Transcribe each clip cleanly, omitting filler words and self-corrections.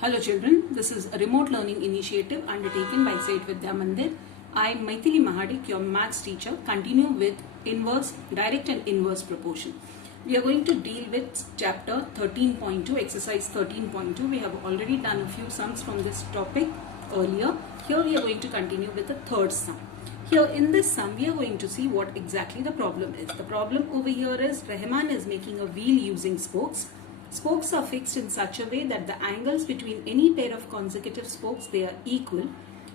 Hello children, this is a remote learning initiative undertaken by Seth Vidya Mandir. I am Maithili Mahadik, your maths teacher. Continue with inverse, direct and inverse proportion. We are going to deal with chapter 13.2, exercise 13.2. We have already done a few sums from this topic earlier. Here we are going to continue with the third sum. Here in this sum, we are going to see what exactly the problem is. The problem over here is Rahman is making a wheel using spokes. Spokes are fixed in such a way that the angles between any pair of consecutive spokes, they are equal.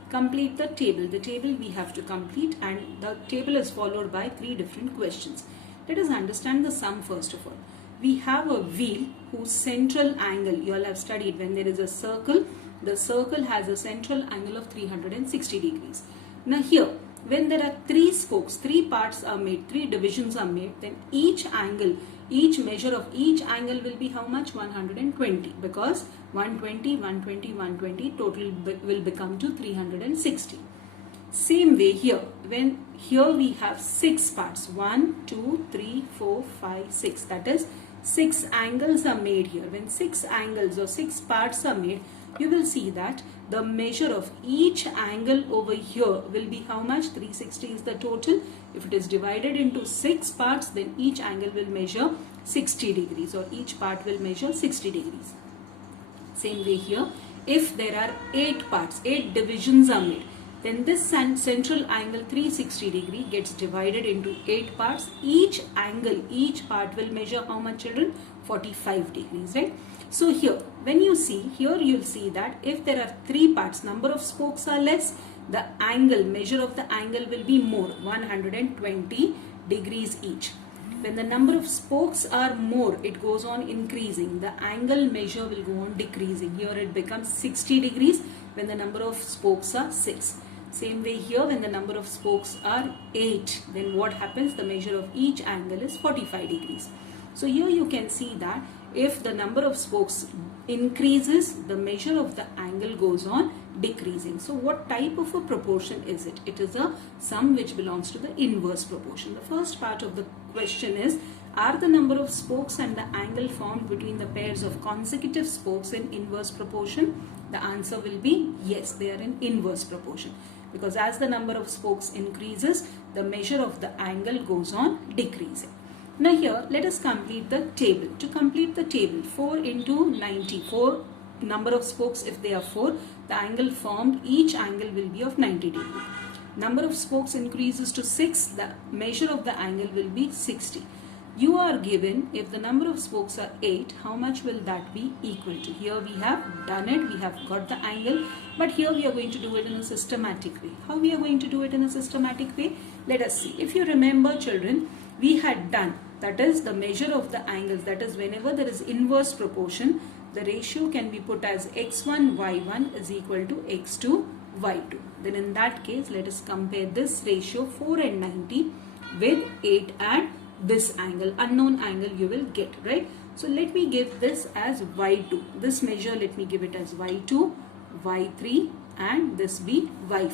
Complete the table. The table we have to complete, and the table is followed by three different questions. Let us understand the sum first of all. We have a wheel whose central angle, you all have studied when there is a circle, the circle has a central angle of 360 degrees. Now here, when there are three spokes, three parts are made, three divisions are made, then each angle, each measure of each angle will be how much? 120, because 120, 120, 120 total will become to 360. Same way here, when here we have six parts, 1, 2, 3, 4, 5, 6, that is 6 angles are made here. When 6 angles or 6 parts are made, you will see that the measure of each angle over here will be how much? 360 is the total. If it is divided into 6 parts, then each angle will measure 60 degrees, or each part will measure 60 degrees. Same way here, if there are 8 parts, 8 divisions are made, then this central angle 360 degree gets divided into 8 parts. Each angle, each part will measure how much, children? 45 degrees, right? So here, when you see, here you'll see that if there are 3 parts, number of spokes are less, the angle, measure of the angle will be more, 120 degrees each. When the number of spokes are more, it goes on increasing. The angle measure will go on decreasing. Here it becomes 60 degrees when the number of spokes are 6. Same way here, when the number of spokes are 8, then what happens? The measure of each angle is 45 degrees. So here you can see that if the number of spokes increases, the measure of the angle goes on decreasing. So what type of a proportion is it? It is a sum which belongs to the inverse proportion. The first part of the question is, are the number of spokes and the angle formed between the pairs of consecutive spokes in inverse proportion? The answer will be yes, they are in inverse proportion, because as the number of spokes increases, the measure of the angle goes on decreasing. Now here, let us complete the table. To complete the table, 4 into 90, 4 number of spokes, if they are 4, the angle formed, each angle will be of 90 degrees. Number of spokes increases to 6, the measure of the angle will be 60. You are given, if the number of spokes are 8, how much will that be equal to? Here we have done it, we have got the angle, but here we are going to do it in a systematic way. How we are going to do it in a systematic way? Let us see. If you remember, children, we had done, that is the measure of the angles, that is whenever there is inverse proportion, the ratio can be put as x1 y1 is equal to x2 y2. Then in that case, let us compare this ratio 4 and 90 with 8 and this angle, unknown angle you will get, right? So let me give this as y2. This measure, let me give it as y2, y3, and this be y4.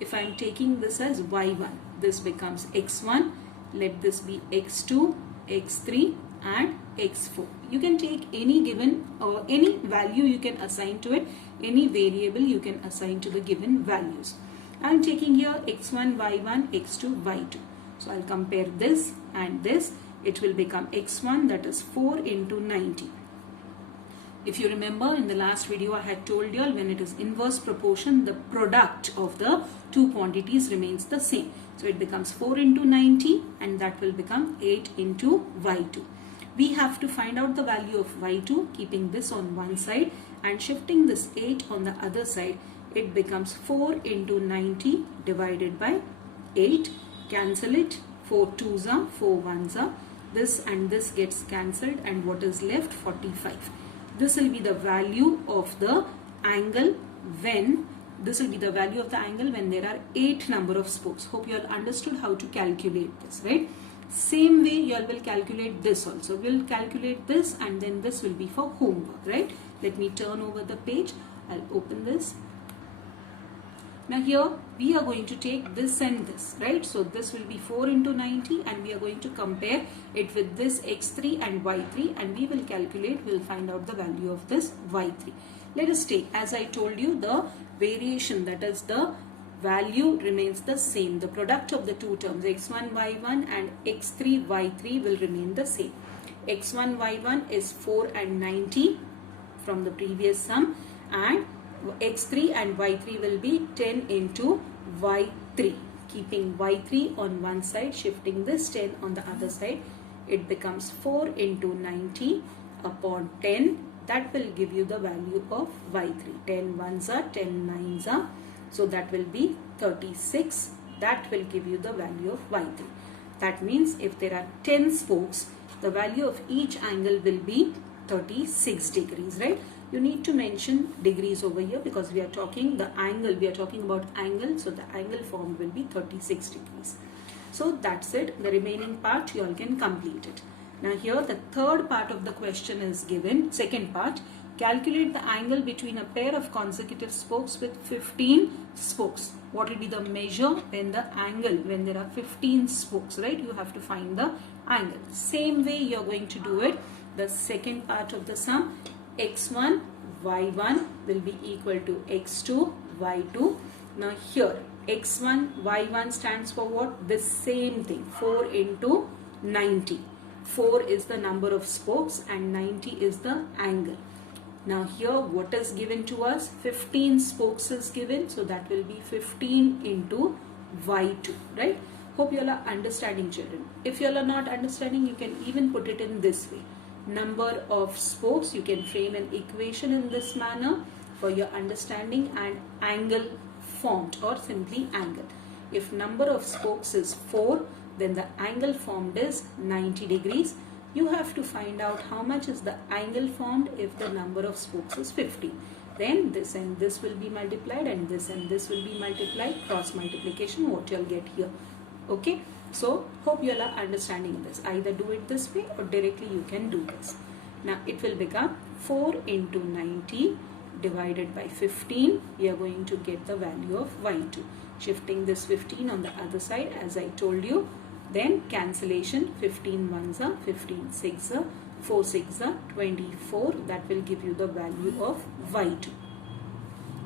If I am taking this as y1, this becomes x1, let this be x2, x3, and x4. You can take any given or any value you can assign to it, any variable you can assign to the given values. I am taking here x1, y1, x2, y2. So I'll compare this and this. It will become x1, that is 4 into 90. If you remember, in the last video I had told you all, when it is inverse proportion, the product of the two quantities remains the same. So it becomes 4 into 90, and that will become 8 into y2. We have to find out the value of y2, keeping this on one side and shifting this 8 on the other side. It becomes 4 into 90 divided by 8. Cancel it. 4 2s are, 4 1s are. This and this gets cancelled, and what is left? 45. This will be the value of the angle when, this will be the value of the angle when there are 8 number of spokes. Hope you all understood how to calculate this, right? Same way you all will calculate this also. We'll calculate this, and then this will be for homework, right? Let me turn over the page. I'll open this. Now here we are going to take this and this, right? So this will be 4 into 90 and we are going to compare it with this x3 and y3 and we will calculate, we'll find out the value of this y3. Let us take, as I told you, the variation, that is the value remains the same. The product of the two terms x1 y1 and x3 y3 will remain the same. x1 y1 is 4 and 90 from the previous sum, and x3 and y3 will be 10 into y3. Keeping y3 on one side, shifting this 10 on the other side, it becomes 4 into 90 upon 10. That will give you the value of y3. 10 ones are, 10 nines are. So that will be 36. That will give you the value of y3. That means if there are 10 spokes, the value of each angle will be 36 degrees, right? You need to mention degrees over here because we are talking the angle, we are talking about angle, so the angle formed will be 36 degrees. So that's it. The remaining part you all can complete it. Now here the third part of the question is given, second part. Calculate the angle between a pair of consecutive spokes with 15 spokes. What will be the measure when the angle, when there are 15 spokes, right? You have to find the angle. Same way you are going to do it. The second part of the sum, x1 y1 will be equal to x2 y2. Now here x1 y1 stands for what? The same thing, 4 into 90. 4 is the number of spokes and 90 is the angle. Now here what is given to us? 15 spokes is given, so that will be 15 into y2, right? Hope you all are understanding, children. If you all are not understanding, you can even put it in this way. Number of spokes, you can frame an equation in this manner for your understanding, and angle formed or simply angle. If number of spokes is 4, then the angle formed is 90 degrees. You have to find out how much is the angle formed if the number of spokes is 50. Then this and this will be multiplied and this will be multiplied, cross multiplication, what you all get here. Okay, so hope you all are understanding this. Either do it this way or directly you can do this. Now it will become 4 into 90 divided by 15. We are going to get the value of y2. Shifting this 15 on the other side, as I told you. Then cancellation, 15 ones are, 15 six are, 4 6 are, 24. That will give you the value of y2.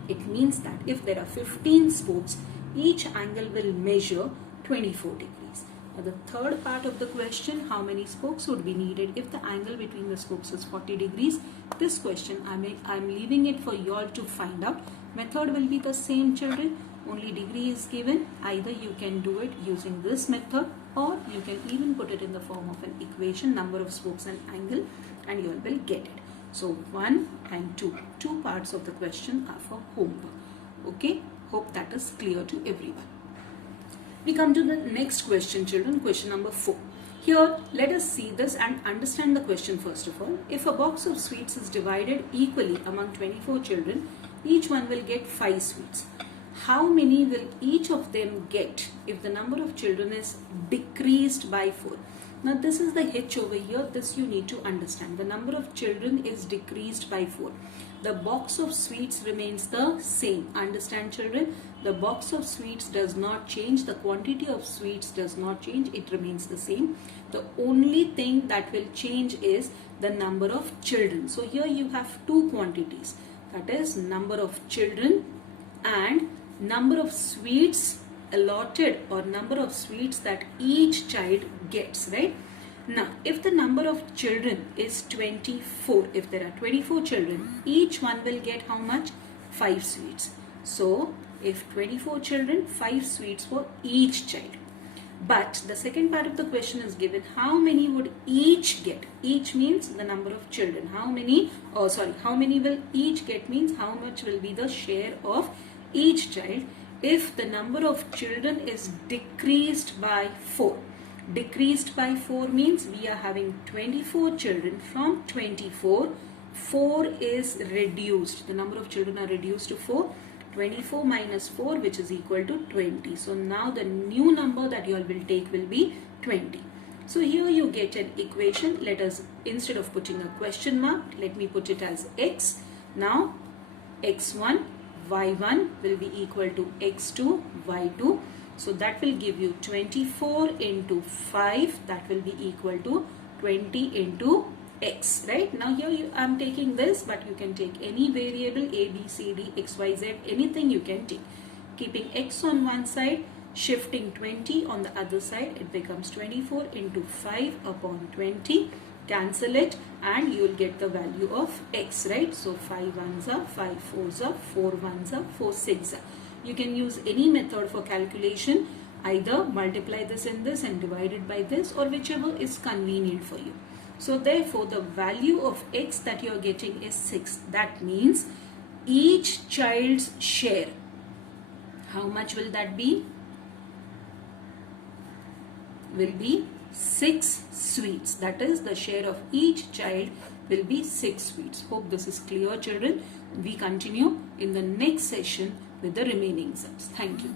It means that if there are 15 spokes, each angle will measure 24 degrees. Now the third part of the question, how many spokes would be needed if the angle between the spokes is 40 degrees? This question I'm leaving it for you all to find out. Method will be the same, children. Only degree is given. Either you can do it using this method or you can even put it in the form of an equation, number of spokes and angle, and you all will get it. So 1 and 2. Two parts of the question are for homework. Okay, hope that is clear to everyone. We come to the next question, children, question number 4. Here, let us see this and understand the question first of all. If a box of sweets is divided equally among 24 children, each one will get 5 sweets. How many will each of them get if the number of children is decreased by 4? Now this is the hitch over here. This you need to understand. The number of children is decreased by 4. The box of sweets remains the same. Understand, children? The box of sweets does not change. The quantity of sweets does not change. It remains the same. The only thing that will change is the number of children. So here you have two quantities. That is number of children and number of sweets allotted or number of sweets that each child gets, right? Now, if the number of children is 24, if there are 24 children, each one will get how much? 5 sweets. So, if 24 children, 5 sweets for each child. But the second part of the question is given, how many would each get? Each means the number of children. How many will each get means how much will be the share of each child if the number of children is decreased by 4. Decreased by 4 means we are having 24 children. From 24, 4 is reduced. The number of children are reduced to 4. 24 minus 4, which is equal to 20. So now the new number that you all will take will be 20. So here you get an equation. Let us, instead of putting a question mark, let me put it as x. Now x1 y1 will be equal to x2, y2. So that will give you 24 into 5, that will be equal to 20 into x, right? Now here I am taking this, but you can take any variable a, b, c, d, x, y, z, anything you can take. Keeping x on one side, shifting 20 on the other side, it becomes 24 into 5 upon 20. Cancel it and you will get the value of x, right? So 5 ones are 5 fours are 4 ones are 4 6 are. You can use any method for calculation, either multiply this in this and divide it by this, or whichever is convenient for you. So therefore the value of x that you are getting is 6. That means each child's share, how much will that be? Will be 6 sweets. That is, the share of each child will be 6 sweets. Hope this is clear, children. We continue in the next session with the remaining sums. Thank you.